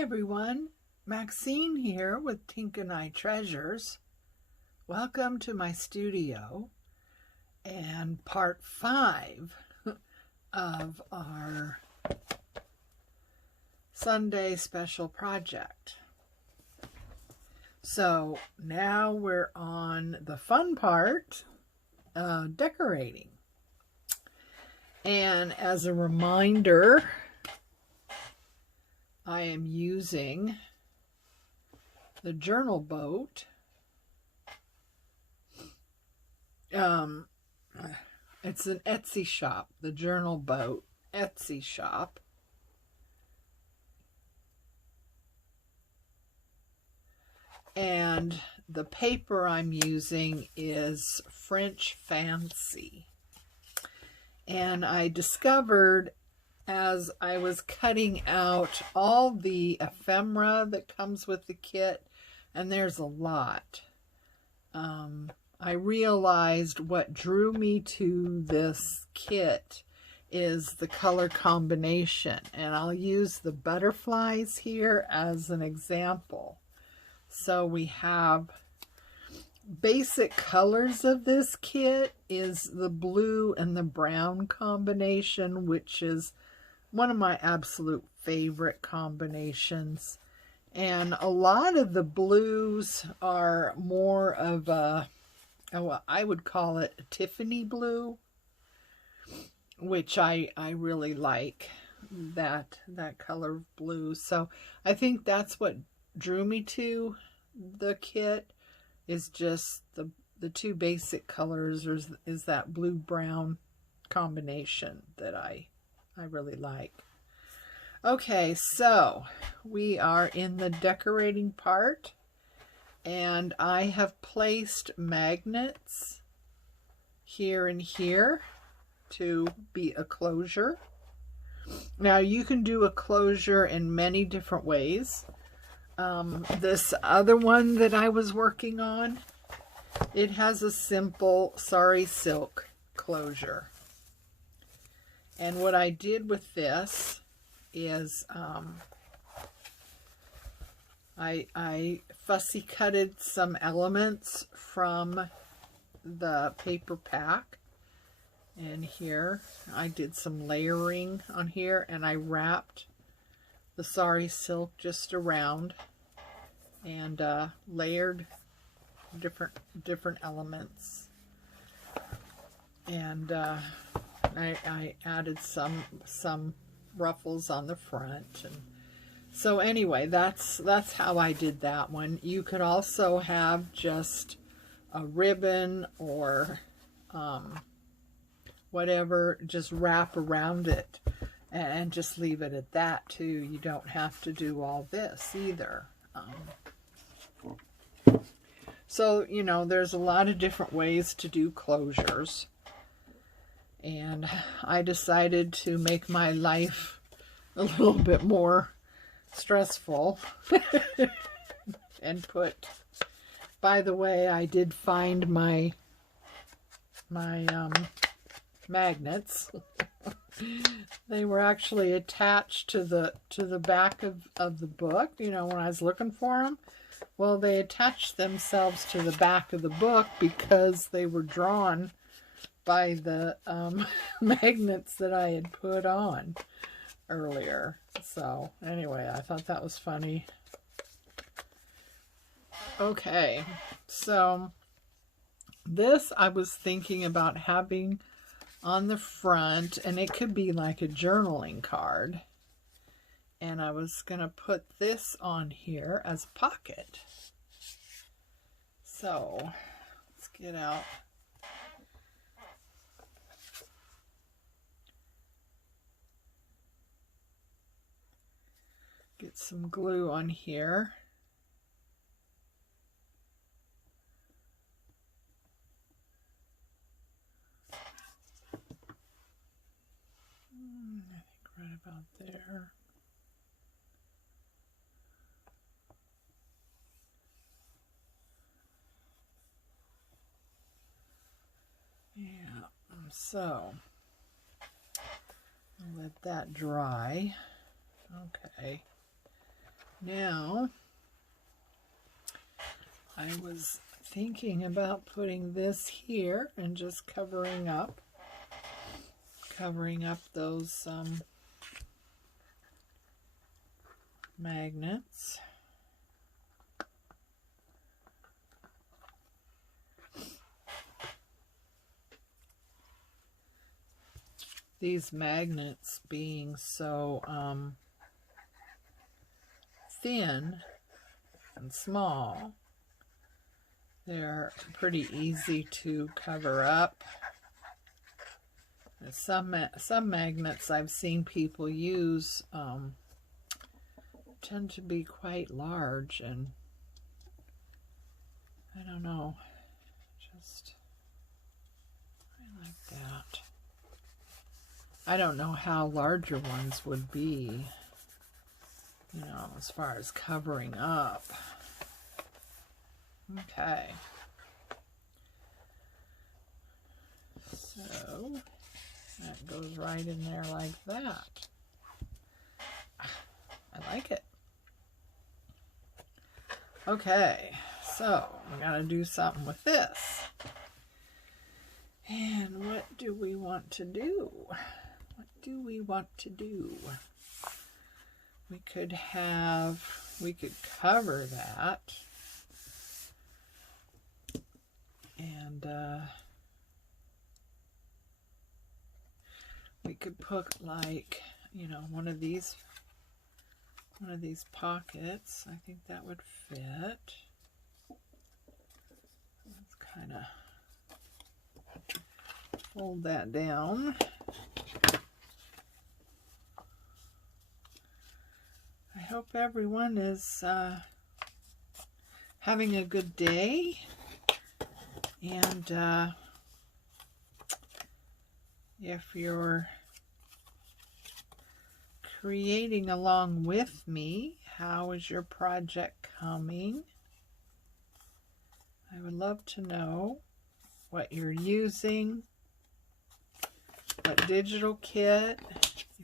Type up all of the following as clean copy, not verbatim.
Hi everyone, Maxine here with Tink and I Treasures. Welcome to my studio and part 5 of our Sunday special project. So now we're on the fun part, decorating. And as a reminder, I am using the journal boat. It's an Etsy shop, the journal boat Etsy shop. And the paper I'm using is French Fancy. And I discovered as I was cutting out all the ephemera that comes with the kit, and there's a lot, I realized what drew me to this kit is the color combination, and I'll use the butterflies here as an example. So we have basic colors of this kit is the blue and the brown combination, which is one of my absolute favorite combinations. And a lot of the blues are more of a, well, I would call it a Tiffany blue, which I really like that color of blue. So I think that's what drew me to the kit, is just the two basic colors, is that blue-brown combination that I really like. Okay, so we are in the decorating part, and I have placed magnets here and here to be a closure. Now you can do a closure in many different ways. This other one that I was working on, it has a simple sari silk closure. And what I did with this is I fussy cutted some elements from the paper pack. And here I did some layering on here, and I wrapped the sari silk just around and layered different elements. And I added some ruffles on the front, and so anyway, that's how I did that one. You could also have just a ribbon or whatever, just wrap around it and just leave it at that too. You don't have to do all this either. So, you know, there's a lot of different ways to do closures. And I decided to make my life a little bit more stressful and put, by the way, I did find my magnets. They were actually attached to the back of the book, you know, when I was looking for them. Well, they attached themselves to the back of the book because they were drawn by the magnets that I had put on earlier. So anyway, I thought that was funny. Okay, so this I was thinking about having on the front, and it could be like a journaling card. And I was going to put this on here as a pocket. So let's get out. Get some glue on here. I think right about there. Yeah, so I'll let that dry. Okay. Now, I was thinking about putting this here and just covering up those magnets. These magnets being so thin and small, they're pretty easy to cover up. Some magnets I've seen people use tend to be quite large, and I don't know, just I like that. I don't know how larger ones would be, you know, as far as covering up. Okay. So that goes right in there like that. I like it. Okay, so we gotta do something with this. And what do we want to do? What do we want to do? We could cover that. And we could put, like, you know, one of these pockets. I think that would fit. Let's kind of fold that down. I hope everyone is having a good day, and if you're creating along with me, how is your project coming? I would love to know what you're using, what digital kit,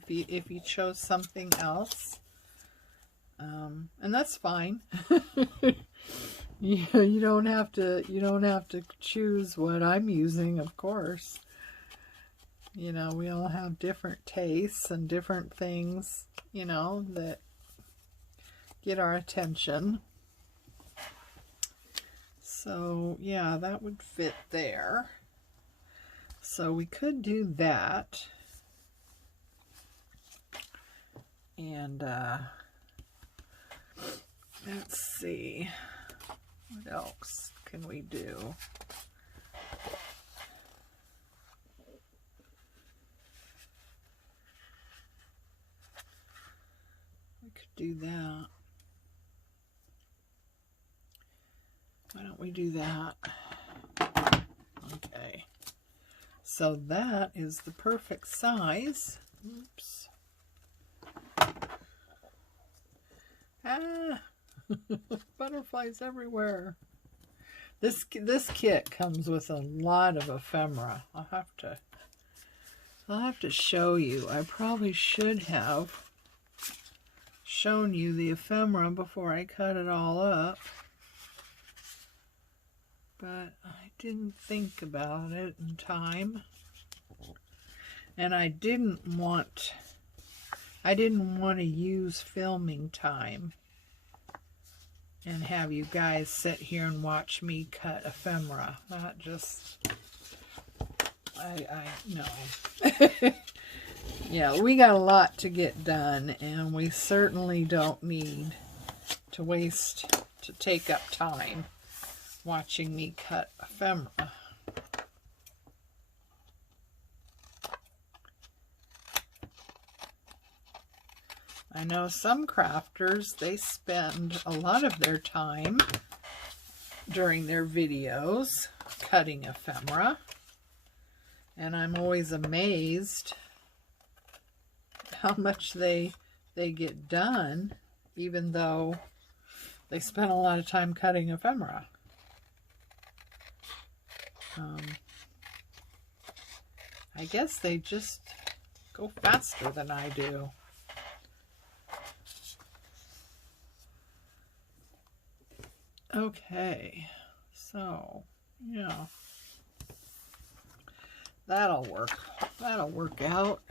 if you chose something else, and that's fine. You don't have to choose what I'm using, of course. You know, we all have different tastes and different things, you know, that get our attention. So, yeah, that would fit there. So we could do that. And, let's see. What else can we do? We could do that. Why don't we do that? Okay. So that is the perfect size. Oops. Ah! Butterflies everywhere. This kit comes with a lot of ephemera. I'll have to show you. I probably should have shown you the ephemera before I cut it all up, but I didn't think about it in time, and I didn't want to use filming time and have you guys sit here and watch me cut ephemera. That just, I know. Yeah, we got a lot to get done, and we certainly don't need to take up time watching me cut ephemera. I know some crafters, they spend a lot of their time during their videos cutting ephemera, and I'm always amazed how much they get done, even though they spend a lot of time cutting ephemera. I guess they just go faster than I do. Okay, so yeah, that'll work. That'll work out.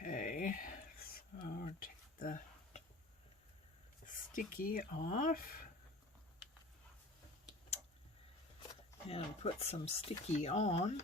Okay, so take the sticky off and put some sticky on.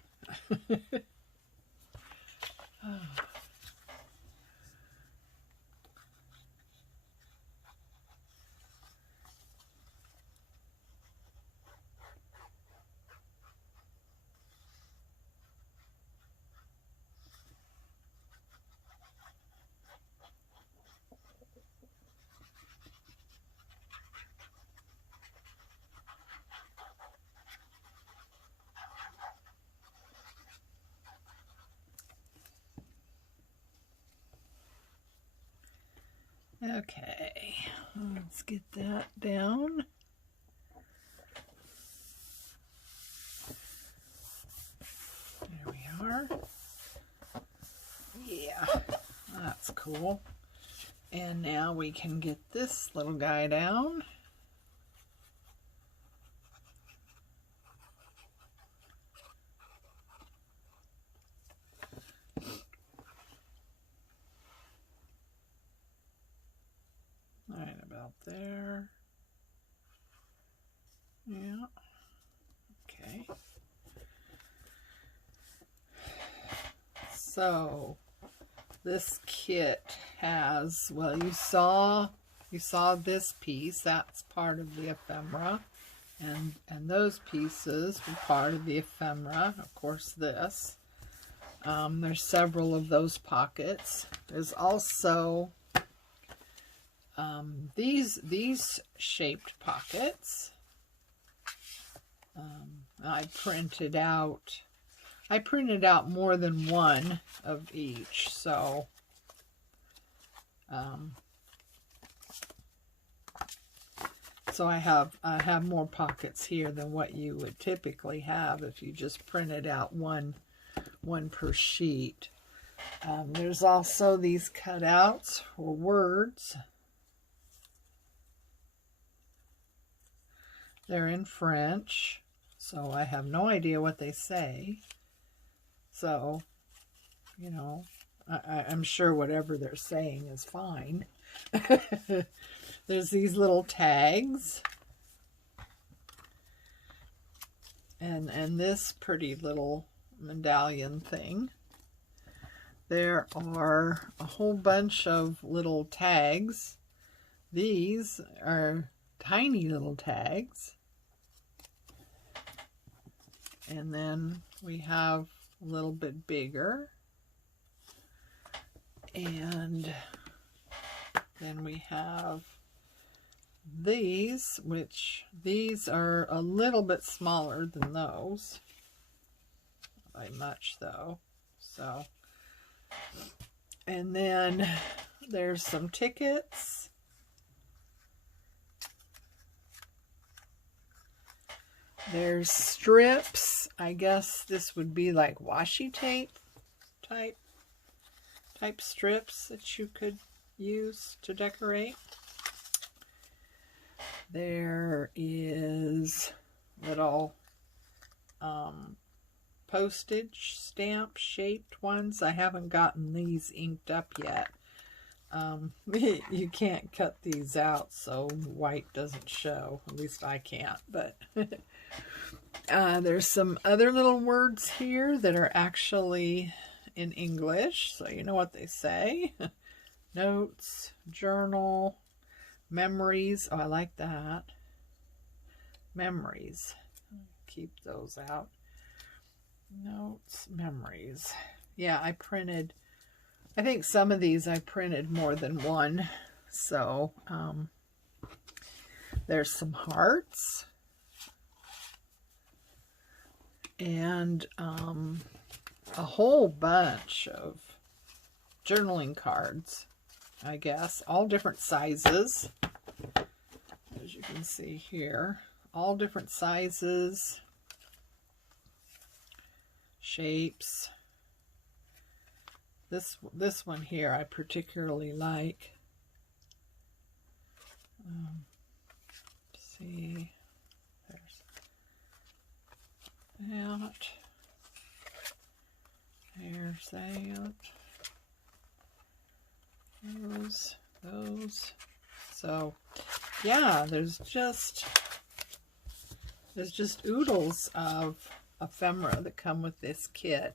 Okay, let's get that down. There we are. Yeah, that's cool. And now we can get this little guy down. Right about there. Yeah. Okay. So this kit has, well, you saw this piece, that's part of the ephemera, and those pieces were part of the ephemera. Of course, this. There's several of those pockets. There's also these shaped pockets. I printed out more than one of each, so I have more pockets here than what you would typically have if you just printed out one per sheet. There's also these cutouts for words. They're in French, so I have no idea what they say. So, you know, I'm sure whatever they're saying is fine. There's these little tags. And this pretty little medallion thing. There are a whole bunch of little tags. These are tiny little tags. And then we have a little bit bigger. And then we have these, which these are a little bit smaller than those. Not by much though. So, and then there's some tickets. There's strips. I guess this would be like washi tape type strips that you could use to decorate. There is little postage stamp shaped ones. I haven't gotten these inked up yet. You can't cut these out so white doesn't show. At least I can't, but there's some other little words here that are actually in English, so you know what they say. Notes, journal, memories. Oh, I like that. Memories. Keep those out. Notes, memories. Yeah, I think some of these I printed more than one. So, there's some hearts. And a whole bunch of journaling cards, I guess, all different sizes, as you can see here, all different sizes, shapes. This one here I particularly like. See, there's that. There's that. Those. So, yeah, there's just oodles of ephemera that come with this kit.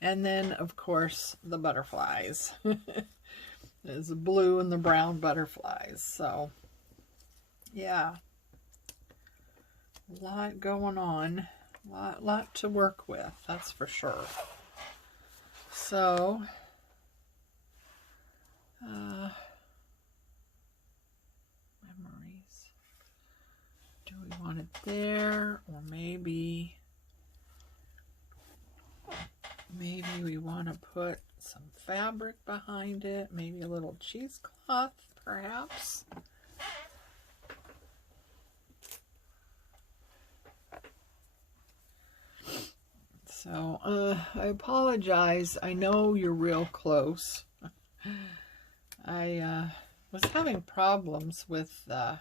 And then, of course, the butterflies. There's the blue and the brown butterflies. So, yeah. A lot going on. Lot to work with, that's for sure. So, memories. Do we want it there, or maybe we want to put some fabric behind it, maybe a little cheesecloth, perhaps. So, I apologize. I know you're real close. I was having problems with the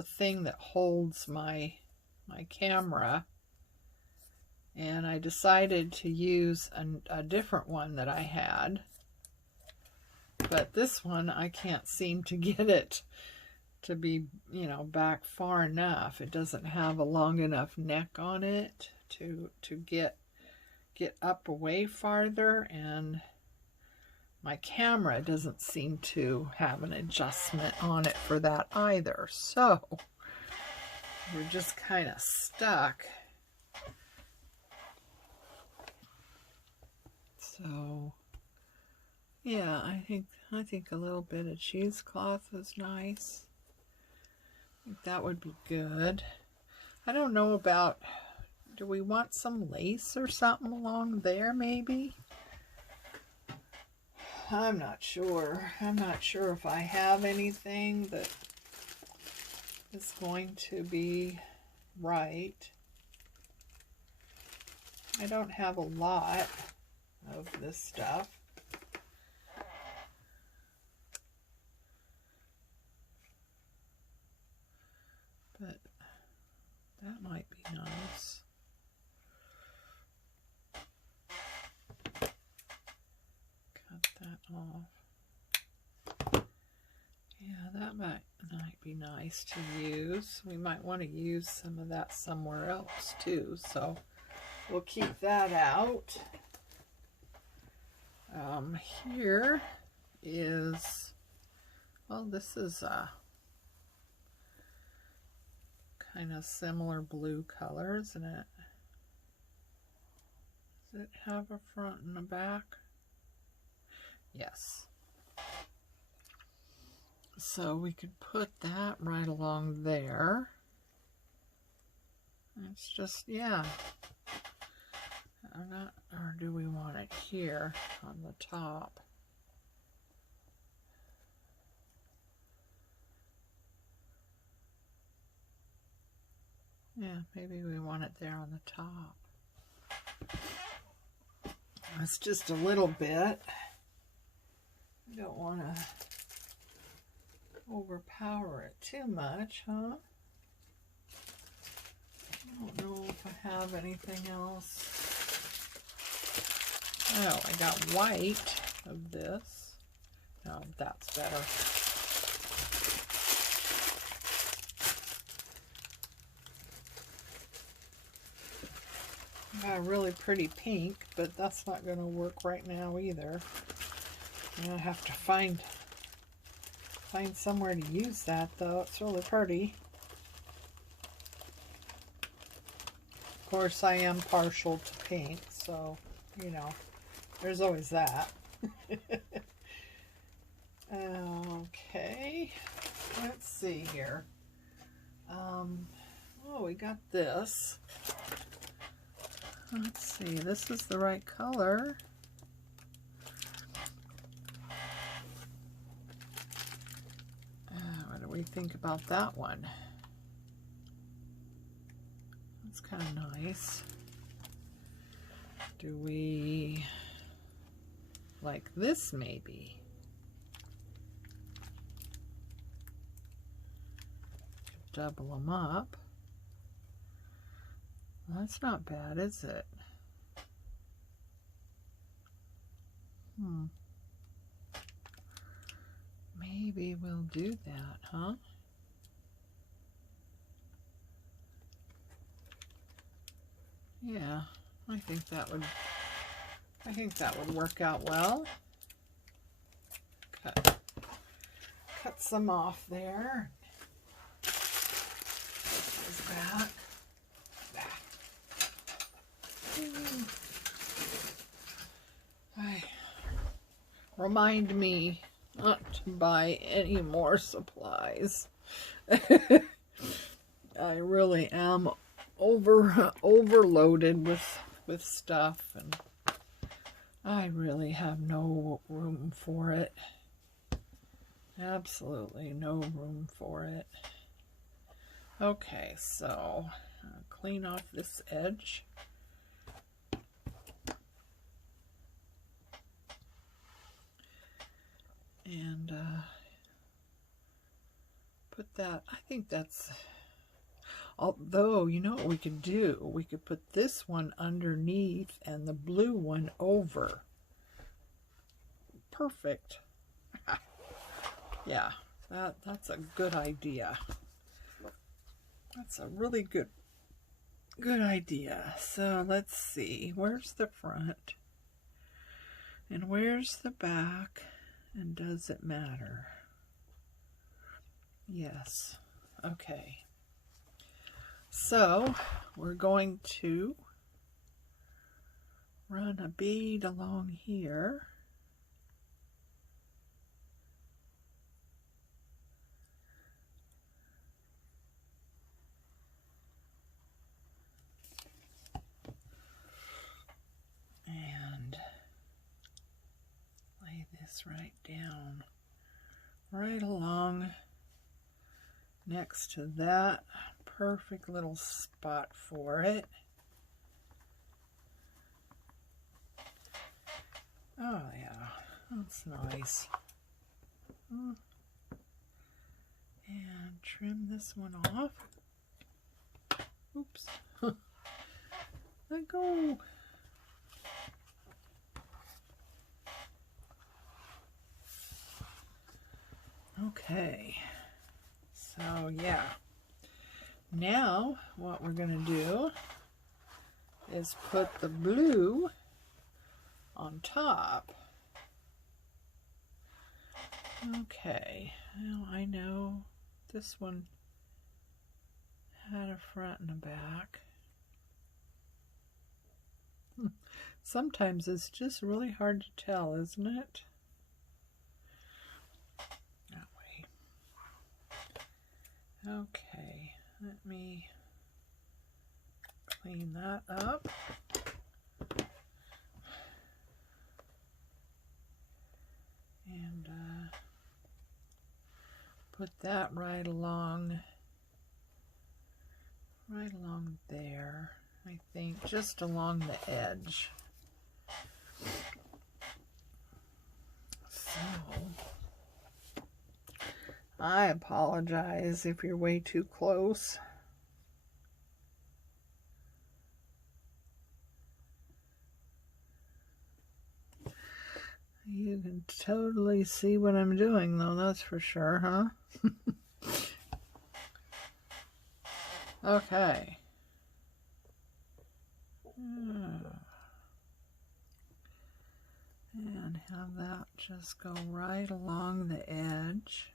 thing that holds my camera, and I decided to use a different one that I had. But this one, I can't seem to get it to be, you know, back far enough. It doesn't have a long enough neck on it to get up away farther, and my camera doesn't seem to have an adjustment on it for that either. So we're just kind of stuck. So yeah, I think a little bit of cheesecloth is nice. I think that would be good. I don't know about, do we want some lace or something along there maybe? I'm not sure. I'm not sure if I have anything that is going to be right. I don't have a lot of this stuff. But that might be nice. Cut that off. Yeah, that might be nice to use. We might want to use some of that somewhere else too, so we'll keep that out. Here is, well, this is a kind of similar blue color, isn't it? Does it have a front and a back? Yes. So we could put that right along there. It's just, yeah. Or do we want it here on the top? Yeah, maybe we want it there on the top. It's just a little bit. We don't want to overpower it too much, huh? I don't know if I have anything else. Oh, I got white of this. Oh, that's better. I got a really pretty pink, but that's not going to work right now either. I'm going to have to find somewhere to use that, though. It's really pretty. Of course, I am partial to pink, so, you know, there's always that. Okay, let's see here. Oh, we got this. Let's see, this is the right color. What do we think about that one? That's kind of nice. Do we like this maybe? Double them up. Well, that's not bad, is it? Maybe we'll do that, huh? Yeah, I think that would work out well. Cut some off there. This back. Remind me not to buy any more supplies. I really am overloaded with stuff, and I really have no room for it. Absolutely no room for it. Okay, so clean off this edge. And put that, I think that's, although, you know what we could do? We could put this one underneath and the blue one over. Perfect. Yeah, that's a good idea. That's a really good idea. So let's see, where's the front? And where's the back? And does it matter? Yes. Okay. So we're going to run a bead along here. And lay this right down, right along next to that perfect little spot for it. Oh yeah, that's nice. And trim this one off. Oops. Let go. Okay, so yeah, now what we're going to do is put the blue on top. Okay, well, I know this one had a front and a back. Sometimes it's just really hard to tell, isn't it? Okay, let me clean that up. And put that right along there, I think, just along the edge. So I apologize if you're way too close. You can totally see what I'm doing, though, that's for sure, huh? Okay. And have that just go right along the edge.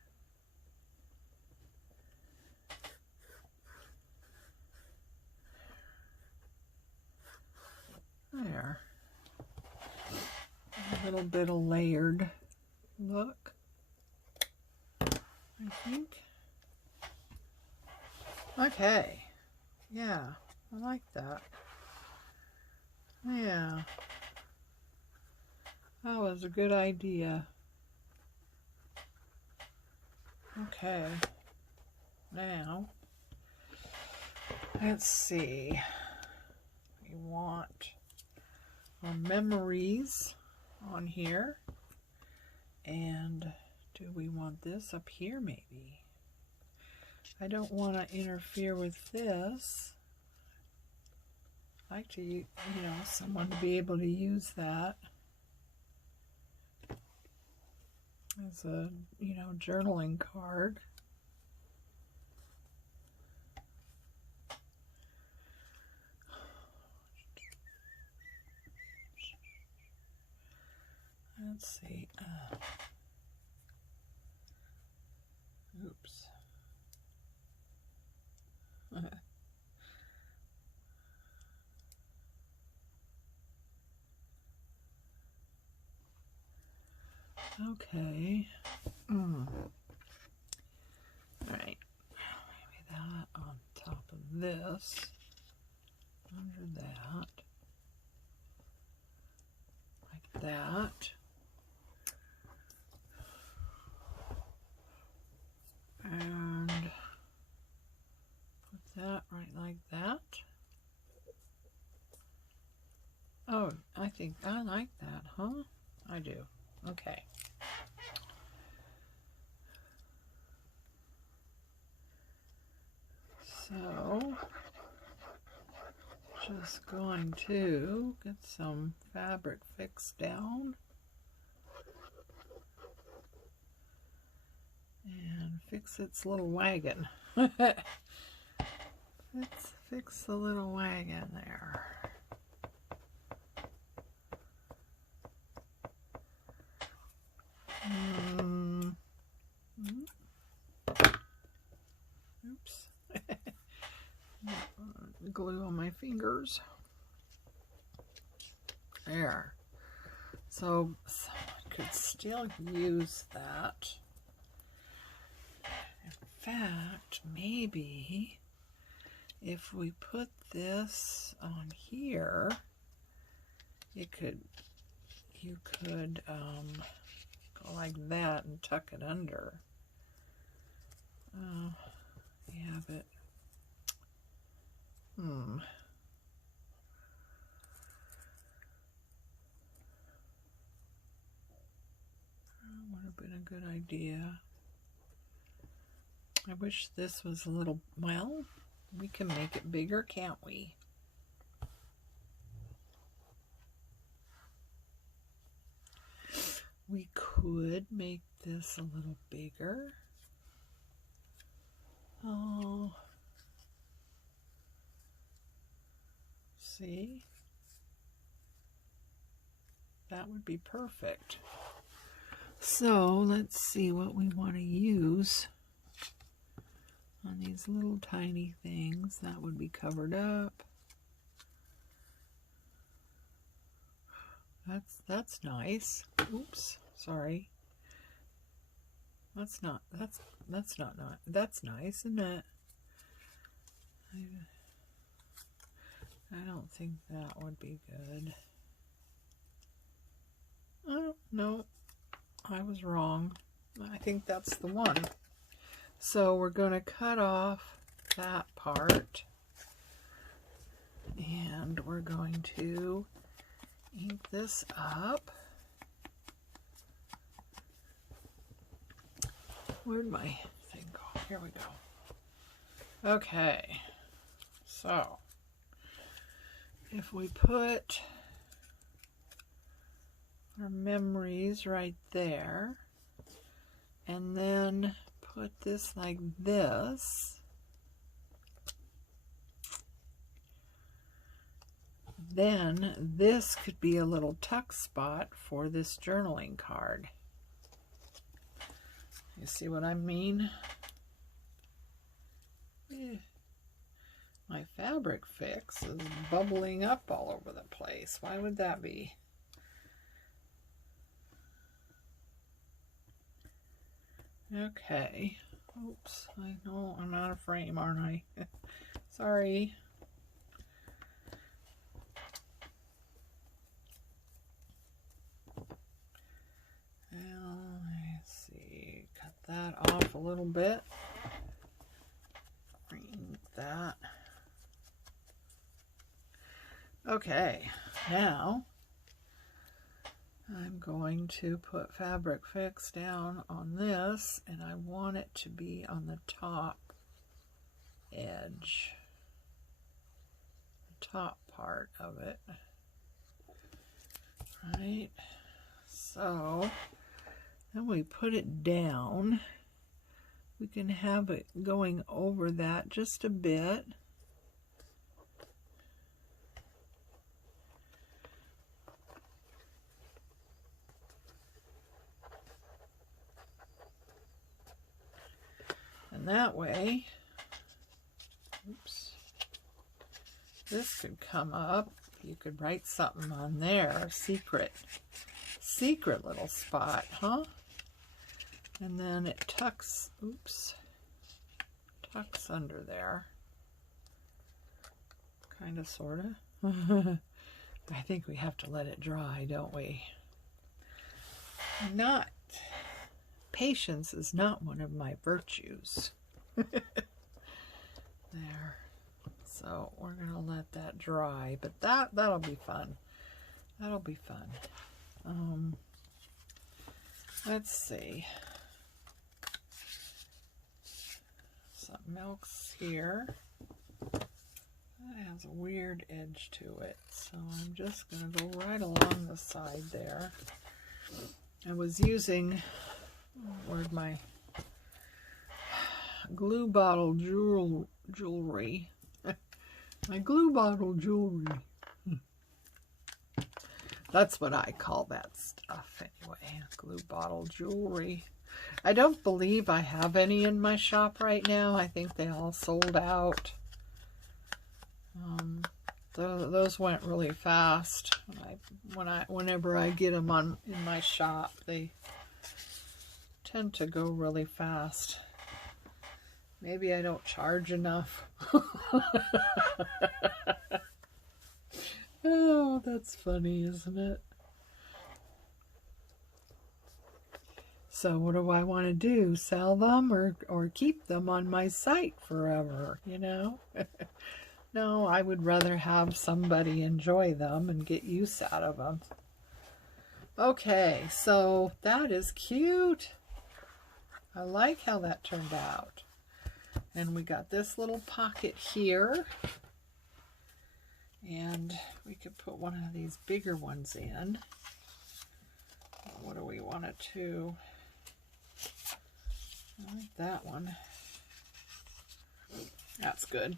There. A little bit of layered look, I think. Okay. Yeah, I like that. Yeah. That was a good idea. Okay. Now, let's see. We want our memories on here. And do we want this up here maybe? I don't want to interfere with this. I like to, you know, someone to be able to use that as a, you know, journaling card. Let's see. Oops. Okay. All right. Maybe that on top of this. Under that. Like that. And put that right like that. Oh, I think I like that, huh? I do. Okay. So, just going to get some fabric fixed down. And fix its little wagon. Let's fix the little wagon there. Oops. Glue on my fingers. There. So someone could still use that. In fact, maybe if we put this on here, you could go like that and tuck it under. Yeah, but would have been a good idea. I wish this was a little, well, we can make it bigger, can't we? We could make this a little bigger. Oh, see? That would be perfect. So let's see what we want to use on these little tiny things. That would be covered up. That's nice. Oops, sorry. That's nice, isn't it? I don't think that would be good. Oh, no, I was wrong. I think that's the one. So we're going to cut off that part. And we're going to ink this up. Where'd my thing go? Here we go. Okay. So, if we put our memories right there, and then put this like this, then this could be a little tuck spot for this journaling card. You see what I mean? My fabric fix is bubbling up all over the place. Why would that be? Okay. Oops. I know I'm out of frame, aren't I? Sorry. a little bit. Bring that. Okay, now I'm going to put Fabric Fix down on this, and I want it to be on the top edge, the top part of it. Right, so then we put it down. We can have it going over that just a bit. And that way, oops, this could come up. You could write something on there, a secret little spot, huh? And then it tucks, oops, tucks under there. Kind of, sort of. I think we have to let it dry, don't we? Patience is not one of my virtues. There. So we're going to let that dry, but that'll be fun. That'll be fun. Let's see. Something else here. That has a weird edge to it, so I'm just going to go right along the side there. I was using, where'd my glue bottle jewelry. My glue bottle jewelry. That's what I call that stuff anyway. Glue bottle jewelry. I don't believe I have any in my shop right now. I think they all sold out. Those went really fast. Whenever I get them in my shop, they tend to go really fast. Maybe I don't charge enough. Oh, that's funny, isn't it? So what do I want to do? Sell them or keep them on my site forever, you know? No, I would rather have somebody enjoy them and get use out of them. Okay, so that is cute. I like how that turned out. And we got this little pocket here. And we could put one of these bigger ones in. What do we want it to? I like that one. That's good.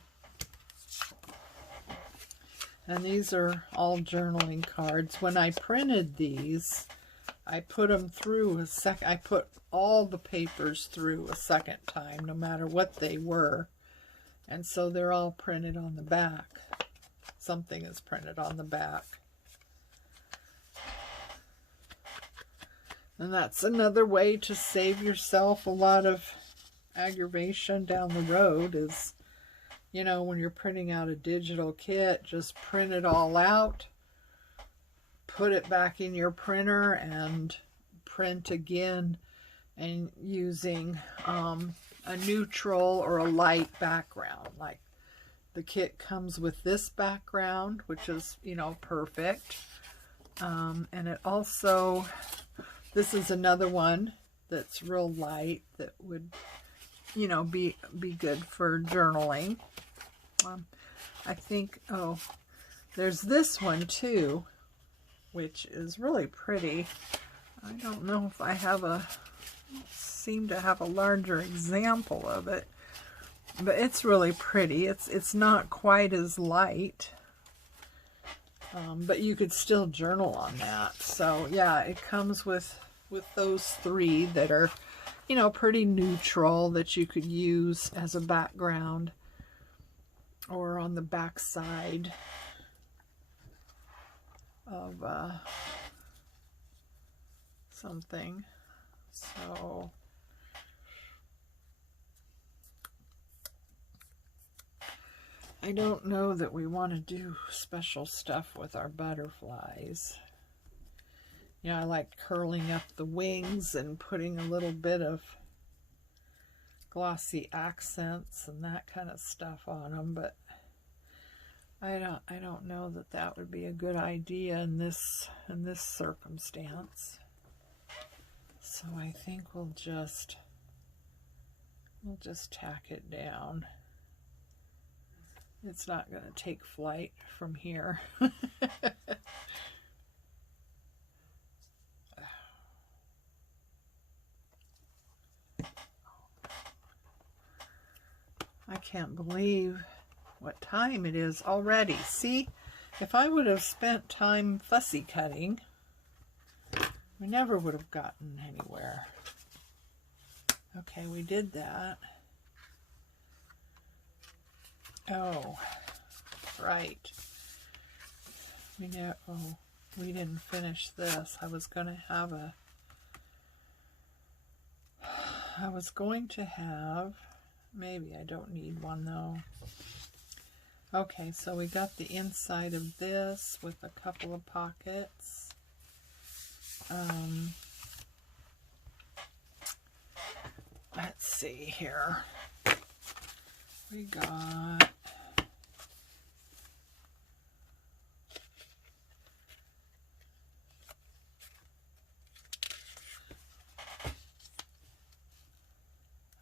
And these are all journaling cards. When I printed these, I put them through I put all the papers through a second time, no matter what they were. And so they're all printed on the back. Something is printed on the back. And that's another way to save yourself a lot of aggravation down the road is, you know, when you're printing out a digital kit, just print it all out, put it back in your printer, and print again, and using a neutral or a light background. Like the kit comes with this background, which is, you know, perfect. And it also, this is another one that's real light that would, you know, be good for journaling. I think, oh, there's this one too, which is really pretty. I don't know if I have seem to have a larger example of it, but it's really pretty. It's not quite as light, but you could still journal on that. So yeah, it comes with those three that are, you know, pretty neutral that you could use as a background or on the back side of something. So I don't know that we want to do special stuff with our butterflies. You know, I like curling up the wings and putting a little bit of glossy accents and that kind of stuff on them, but I don't know that that would be a good idea in this circumstance. So I think we'll just tack it down. It's not going to take flight from here. I can't believe what time it is already. See, if I would have spent time fussy cutting, we never would have gotten anywhere. Okay, we did that. Oh, right. We didn't finish this. I was going to have maybe I don't need one though. Okay, so we got the inside of this with a couple of pockets. Let's see here. We got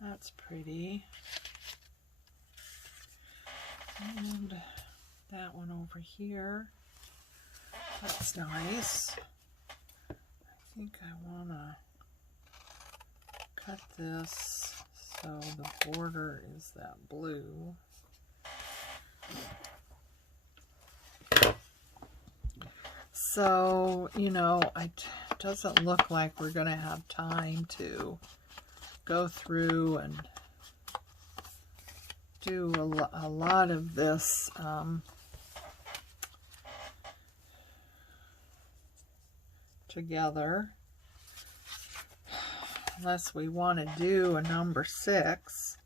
that's pretty. And that one over here. That's nice. I think I want to cut this so the border is that blue. So, you know, it doesn't look like we're going to have time to go through and do a lot of this together, unless we want to do a number 6.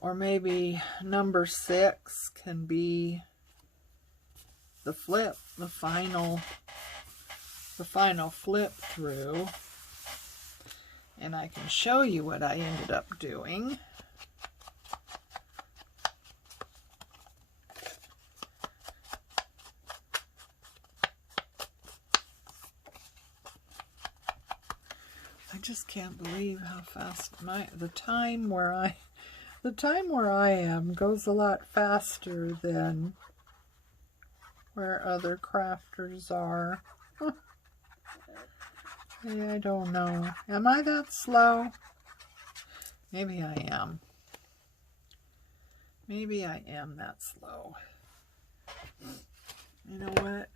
Or maybe number 6 can be the flip, the final flip through, and I can show you what I ended up doing. I just can't believe how fast the time where I am goes a lot faster than where other crafters are. I don't know. Am I that slow? Maybe I am. Maybe I am that slow. You know what?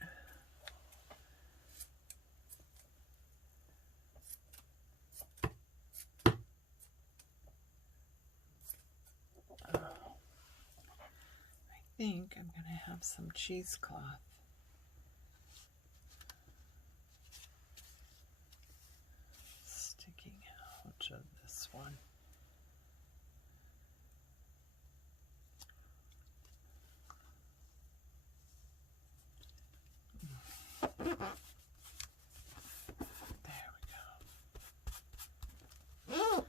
I think I'm going to have some cheesecloth. Sticking out of this one. There we go.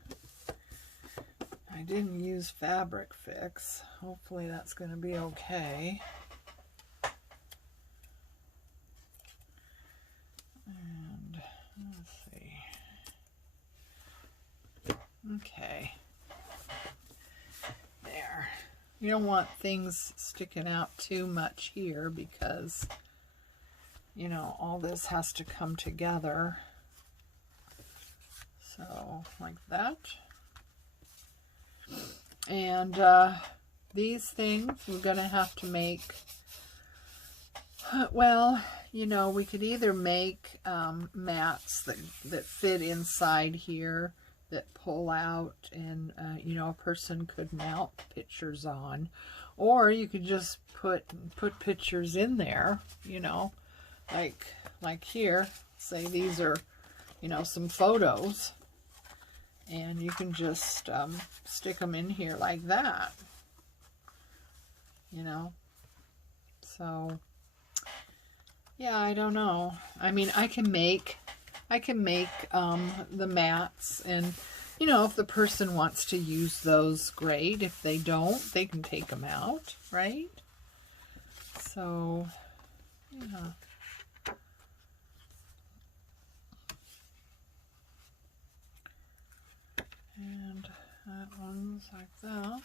I didn't use Fabric Fix. Hopefully that's going to be okay. And let's see. Okay. There. You don't want things sticking out too much here because, you know, all this has to come together. So, like that. And these things we're going to have to make, well, you know, we could either make mats that fit inside here, that pull out, and, you know, a person could mount pictures on. Or you could just put pictures in there, you know, like here, say these are, you know, some photos. And you can just stick them in here like that, you know. So Yeah, I don't know. I mean, I can make the mats, and you know, if the person wants to use those, great. If they don't, they can take them out, right? So, yeah. And that one's like that.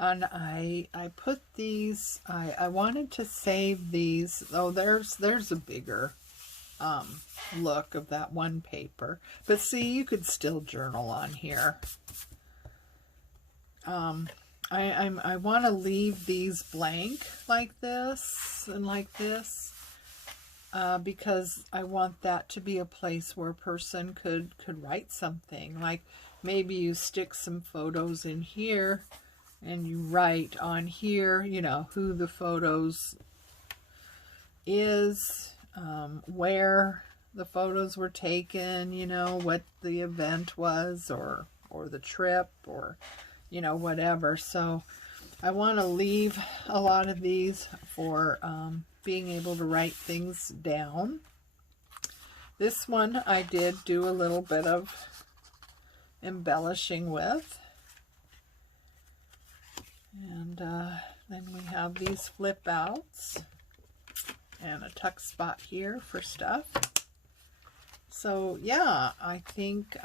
And I put these, I wanted to save these. Oh, there's a bigger look of that one paper. But see, you could still journal on here. I want to leave these blank like this and like this. Because I want that to be a place where a person could write something. Like maybe you stick some photos in here and you write on here, you know, who the photos is, where the photos were taken, you know, what the event was, or the trip, or, you know, whatever. So I want to leave a lot of these for being able to write things down. This one I did do a little bit of embellishing with. And then we have these flip outs and a tuck spot here for stuff. So yeah, I think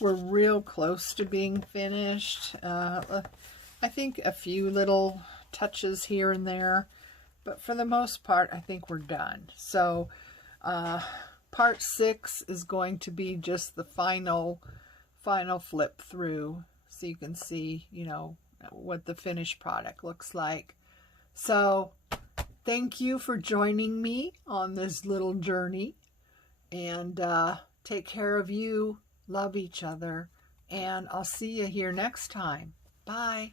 we're real close to being finished. I think a few little touches here and there, but for the most part, I think we're done. So part 6 is going to be just the final flip through, so you can see, you know, what the finished product looks like. So thank you for joining me on this little journey, and take care of you, love each other, and I'll see you here next time. Bye.